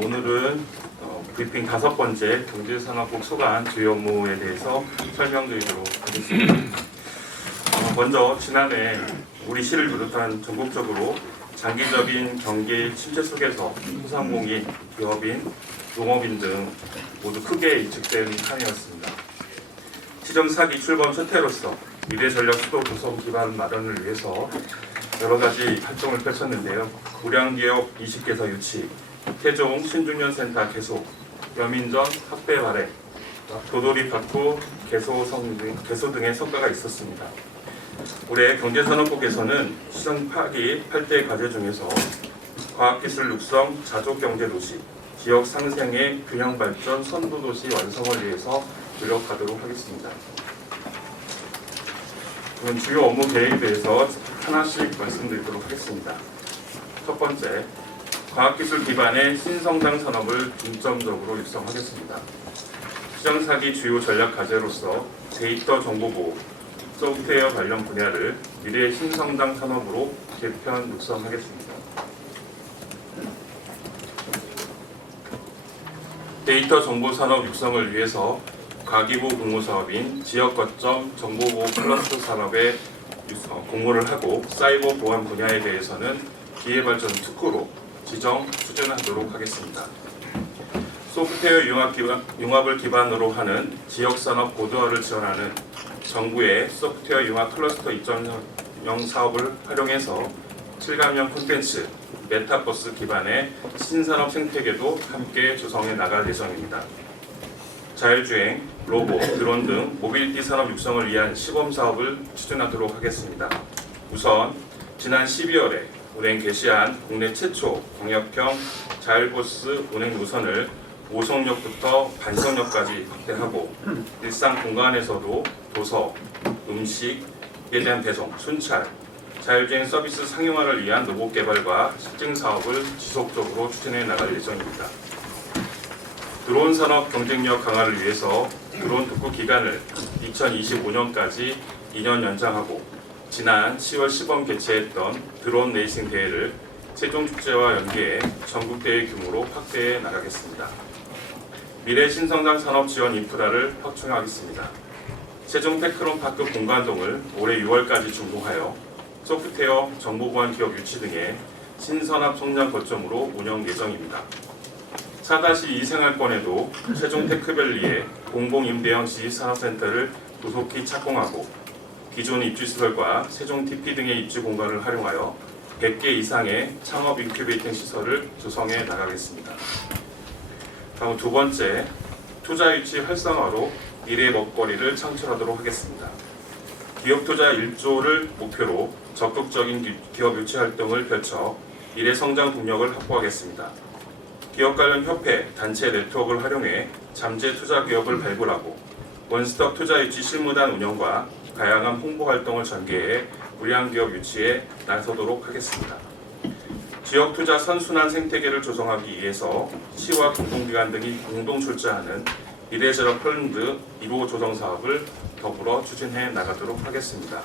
오늘은 브리핑 5번째 경제산업국 소관 주요 업무에 대해서 설명드리도록 하겠습니다. 먼저 지난해 우리 시를 비롯한 전국적으로 장기적인 경기 침체 속에서 소상공인, 기업인, 농업인 등 모두 크게 위축된 한 해였습니다. 시정 사기 출범 첫 해로서 미래 전략 수도 조성 기반 마련을 위해서 여러 가지 활동을 펼쳤는데요. 우량기업 20개서 유치, 태종 신중년센터 개소, 여민전 학배 발행, 도돌이 파크 개소 등의 성과가 있었습니다. 올해 경제산업국에서는 시정 파기 8대 과제 중에서 과학기술 육성, 자족경제도시, 지역 상생의 균형 발전 선도도시 완성을 위해서 노력하도록 하겠습니다. 그럼 주요 업무 계획에 대해서 하나씩 말씀드리도록 하겠습니다. 첫 번째, 과학기술 기반의 신성장 산업을 중점적으로 육성하겠습니다. 시정사기 주요 전략 과제로서 데이터 정보보호, 소프트웨어 관련 분야를 미래의 신성장 산업으로 개편 육성하겠습니다. 데이터 정보 산업 육성을 위해서 과기부 공모사업인 지역거점 정보보호 클러스터 산업에 공모를 하고 사이버 보안 분야에 대해서는 기회발전 특구로 지정 추진하도록 하겠습니다. 소프트웨어 융합을 기반으로 하는 지역산업 고도화를 지원하는 정부의 소프트웨어 융합 클러스터 2.0 사업을 활용해서 실감형 콘텐츠, 메타버스 기반의 신산업 생태계도 함께 조성해 나갈 예정입니다. 자율주행, 로봇, 드론 등 모빌리티 산업 육성을 위한 시범사업을 추진하도록 하겠습니다. 우선 지난 12월에 운행 개시한 국내 최초 광역형 자율버스 운행 노선을 오성역부터 반성역까지 확대하고 일상 공간에서도 도서, 음식에 대한 배송, 순찰, 자율주행 서비스 상용화를 위한 로봇 개발과 실증 사업을 지속적으로 추진해 나갈 예정입니다. 드론 산업 경쟁력 강화를 위해서 드론 특구 기간을 2025년까지 2년 연장하고 지난 10월 시범 개최했던 드론 레이싱 대회를 세종축제와 연계해 전국대회 규모로 확대해 나가겠습니다. 미래 신성장 산업 지원 인프라를 확충하겠습니다. 세종 테크론파크 공관동을 올해 6월까지 준공하여 소프트웨어, 정보보안 기업 유치 등의 신산업 성장 거점으로 운영 예정입니다. 4-2 생활권에도 세종 테크밸리에 공공임대형 지식산업센터를 조속히 착공하고 기존 입주시설과 세종 TP 등의 입주 공간을 활용하여 100개 이상의 창업 인큐베이팅 시설을 조성해 나가겠습니다. 다음 두 번째, 투자 유치 활성화로 미래 먹거리를 창출하도록 하겠습니다. 기업 투자 1조를 목표로 적극적인 기업 유치 활동을 펼쳐 미래 성장 동력을 확보하겠습니다. 기업 관련 협회, 단체 네트워크를 활용해 잠재 투자 기업을 발굴하고 원스톱 투자 유치 실무단 운영과 다양한 홍보 활동을 전개해 우량 기업 유치에 나서도록 하겠습니다. 지역 투자 선순환 생태계를 조성하기 위해서 시와 공공기관 등이 공동 출자하는 미래제로 펀드 1호 조성 사업을 더불어 추진해 나가도록 하겠습니다.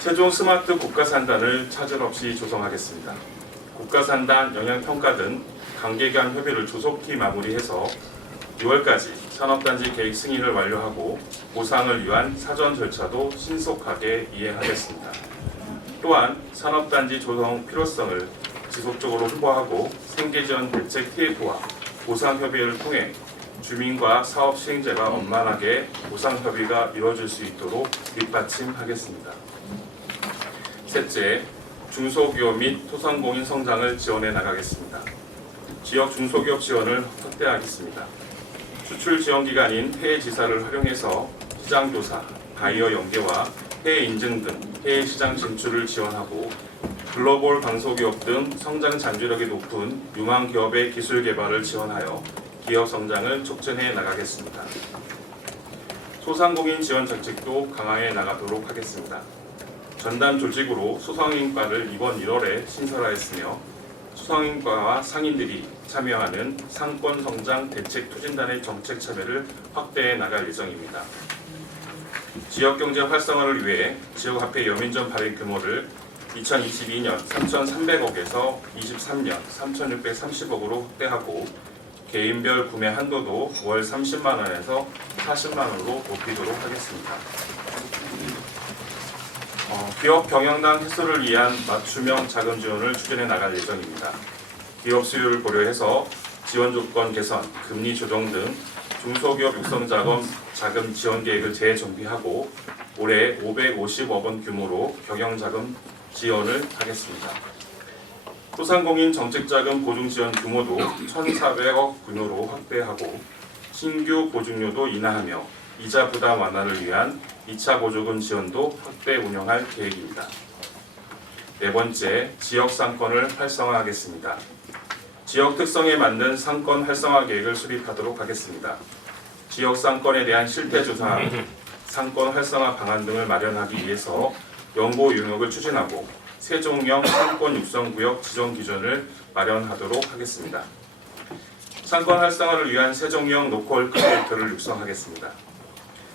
세종 스마트 국가산단을 차질 없이 조성하겠습니다. 국가산단 영향평가 등 관계기관 협의를 조속히 마무리해서 6월까지 산업단지 계획 승인을 완료하고 보상을 위한 사전 절차도 신속하게 이행하겠습니다. 또한 산업단지 조성 필요성을 지속적으로 홍보하고 생계지원 대책 TF와 보상협의회를 통해 주민과 사업 시행자가 원만하게 보상협의가 이루어질 수 있도록 뒷받침하겠습니다. 셋째, 중소기업 및 소상공인 성장을 지원해 나가겠습니다. 지역 중소기업 지원을 확대하겠습니다. 수출 지원 기관인 해외 지사를 활용해서 시장 조사, 바이어 연계와 해외 인증 등 해외 시장 진출을 지원하고 글로벌 강소기업 등 성장 잠재력이 높은 유망 기업의 기술 개발을 지원하여 기업 성장을 촉진해 나가겠습니다. 소상공인 지원 정책도 강화해 나가도록 하겠습니다. 전담 조직으로 소상인과를 이번 1월에 신설하였으며 소상인과와 상인들이 참여하는 상권성장 대책투진단의 정책 참여를 확대해 나갈 예정입니다. 지역경제 활성화를 위해 지역화폐 연민전 발행 규모를 2022년 3,300억에서 23년 3,630억으로 확대하고 개인별 구매 한도도 월 30만 원에서 40만 원으로 높이도록 하겠습니다. 기업 경영난 해소를 위한 맞춤형 자금 지원을 추진해 나갈 예정입니다. 기업 수요를 고려해서 지원 조건 개선, 금리 조정 등 중소기업 육성 자금 지원 계획을 재정비하고 올해 550억 원 규모로 경영자금 지원을 하겠습니다. 소상공인 정책자금 보증지원 규모도 1,400억 규모로 확대하고 신규 보증료도 인하하며 이자 부담 완화를 위한 2차 보조금 지원도 확대 운영할 계획입니다. 네 번째, 지역 상권을 활성화하겠습니다. 지역 특성에 맞는 상권 활성화 계획을 수립하도록 하겠습니다. 지역 상권에 대한 실태 조사, 상권 활성화 방안 등을 마련하기 위해서 연구 용역을 추진하고 세종형 상권 육성 구역 지정 기준을 마련하도록 하겠습니다. 상권 활성화를 위한 세종형 로컬 크리에이터를 육성하겠습니다.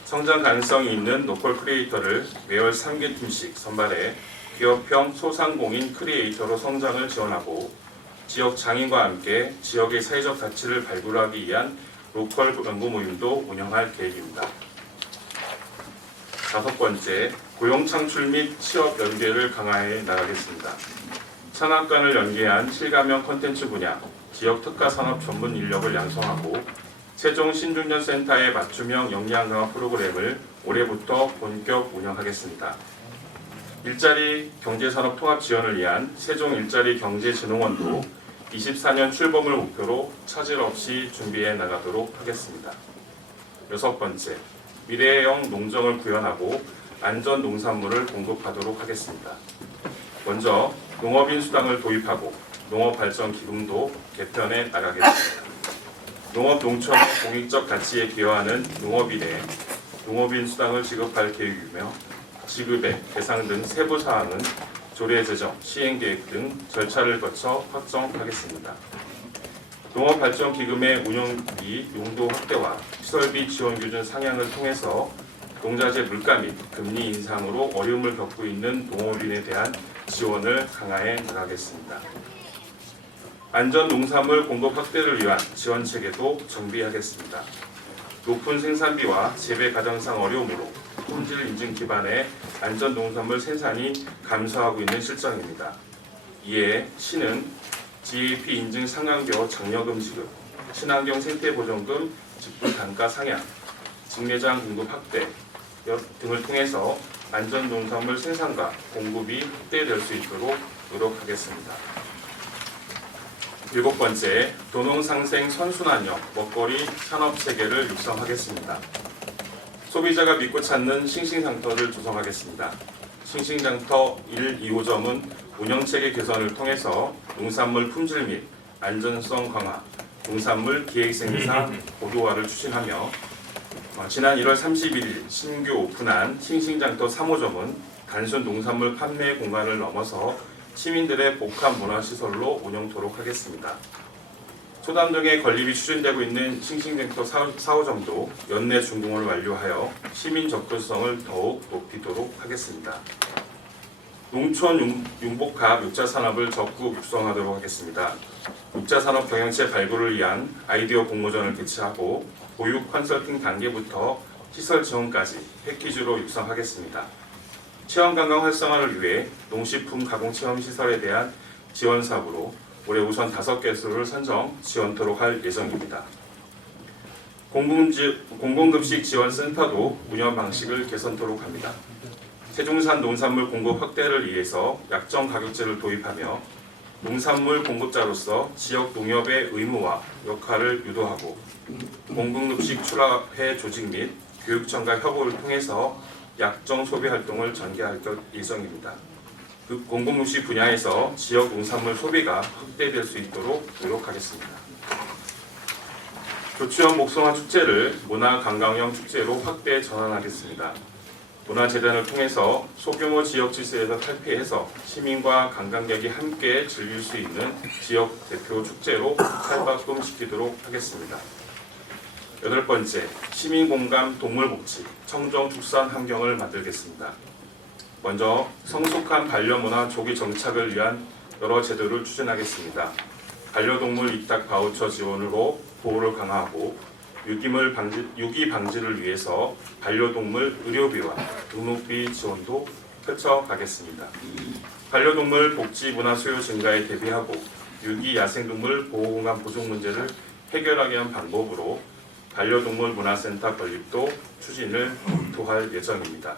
성장 가능성이 있는 로컬 크리에이터를 매월 3개 팀씩 선발해 기업형 소상공인 크리에이터로 성장을 지원하고 지역 장인과 함께 지역의 사회적 가치를 발굴하기 위한 로컬 연구 모임도 운영할 계획입니다. 다섯 번째, 고용 창출 및 취업 연계를 강화해 나가겠습니다. 산업관을 연계한 실감형 콘텐츠 분야, 지역 특화 산업 전문 인력을 양성하고 세종 신중년센터의 맞춤형 역량 강화 프로그램을 올해부터 본격 운영하겠습니다. 일자리 경제산업 통합 지원을 위한 세종 일자리 경제진흥원도 24년 출범을 목표로 차질 없이 준비해 나가도록 하겠습니다. 여섯 번째, 미래형 농정을 구현하고 안전 농산물을 공급하도록 하겠습니다. 먼저 농업인 수당을 도입하고 농업발전기금도 개편해 나가겠습니다. 농업 농촌의 공익적 가치에 기여하는 농업인에 농업인 수당을 지급할 계획이며 지급액, 대상 등 세부 사항은 조례 제정, 시행 계획 등 절차를 거쳐 확정하겠습니다. 농업발전기금의 운영비 용도 확대와 시설비 지원 기준 상향을 통해서 농자재 물가 및 금리 인상으로 어려움을 겪고 있는 농업인에 대한 지원을 강화해 나가겠습니다. 안전 농산물 공급 확대를 위한 지원 체계도 정비하겠습니다. 높은 생산비와 재배 가정상 어려움으로 품질 인증 기반의 안전 농산물 생산이 감소하고 있는 실정입니다. 이에 시는 GAP 인증 상한겨 장려금 지급, 친환경 생태보전금 직분 단가 상향, 직매장 공급 확대 등을 통해서 안전 농산물 생산과 공급이 확대될 수 있도록 노력하겠습니다. 일곱 번째, 도농상생 선순환형 먹거리 산업체계를 육성하겠습니다. 소비자가 믿고 찾는 싱싱장터를 조성하겠습니다. 싱싱장터 1, 2호점은 운영체계 개선을 통해서 농산물 품질 및 안전성 강화, 농산물 기획생산 고도화를 추진하며 지난 1월 31일 신규 오픈한 싱싱장터 3호점은 단순 농산물 판매 공간을 넘어서 시민들의 복합 문화시설로 운영토록 하겠습니다. 소담동에 건립이 추진되고 있는 싱싱장터 4호점도 연내 준공을 완료하여 시민 접근성을 더욱 높이도록 하겠습니다. 농촌 융복합 육자산업을 적극 육성하도록 하겠습니다. 육자산업 경영체 발굴을 위한 아이디어 공모전을 개최하고 보육 컨설팅 단계부터 시설 지원까지 패키지로 육성하겠습니다. 체험관광 활성화를 위해 농식품 가공체험시설에 대한 지원 사업으로 올해 우선 5개소를 선정 지원토록 할 예정입니다. 공공급식 지원센터도 운영 방식을 개선토록 합니다. 세종산 농산물 공급 확대를 위해서 약정 가격제를 도입하며 농산물 공급자로서 지역 농협의 의무와 역할을 유도하고 공공급식 출하회 조직 및 교육청과 협업을 통해서 약정 소비 활동을 전개할 예정입니다. 공공급식 분야에서 지역 농산물 소비가 확대될 수 있도록 노력하겠습니다. 교추형 목성화 축제를 문화관광형 축제로 확대 전환하겠습니다. 문화재단을 통해서 소규모 지역 질서에서 탈피해서 시민과 관광객이 함께 즐길 수 있는 지역 대표 축제로 탈바꿈시키도록 하겠습니다. 8번째, 시민공감 동물복지, 청정축산 환경을 만들겠습니다. 먼저 성숙한 반려문화 조기 정착을 위한 여러 제도를 추진하겠습니다. 반려동물 입닥 바우처 지원으로 보호를 강화하고 유기 방지를 위해서 반려동물 의료비와 등록비 지원도 펼쳐가겠습니다. 반려동물 복지 문화 수요 증가에 대비하고 유기 야생동물 보호공간 보존 문제를 해결하기 위한 방법으로 반려동물 문화센터 건립도 추진을 도할 예정입니다.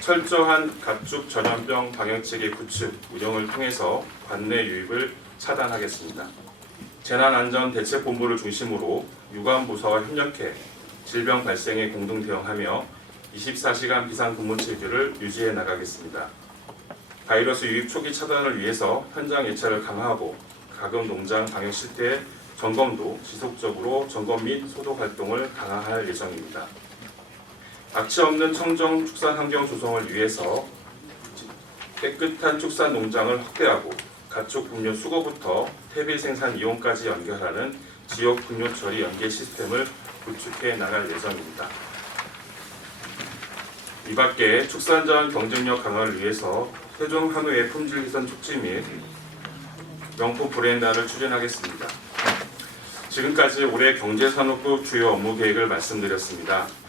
철저한 가축 전염병 방역체계 구축, 운영을 통해서 관내 유입을 차단하겠습니다. 재난안전대책본부를 중심으로 유관부서와 협력해 질병 발생에 공동 대응하며 24시간 비상근무체계를 유지해 나가겠습니다. 바이러스 유입 초기 차단을 위해서 현장 예찰을 강화하고 가금 농장 방역 실태 점검도 지속적으로 점검 및 소독 활동을 강화할 예정입니다. 악취 없는 청정 축산 환경 조성을 위해서 깨끗한 축산 농장을 확대하고 가축 분뇨 수거부터 퇴비 생산 이용까지 연결하는 지역 분뇨 처리 연계 시스템을 구축해 나갈 예정입니다. 이 밖에 축산자원 경쟁력 강화를 위해서 세종 한우의 품질 개선 촉진 및 명품 브랜드화를 추진하겠습니다. 지금까지 올해 경제산업부 주요 업무 계획을 말씀드렸습니다.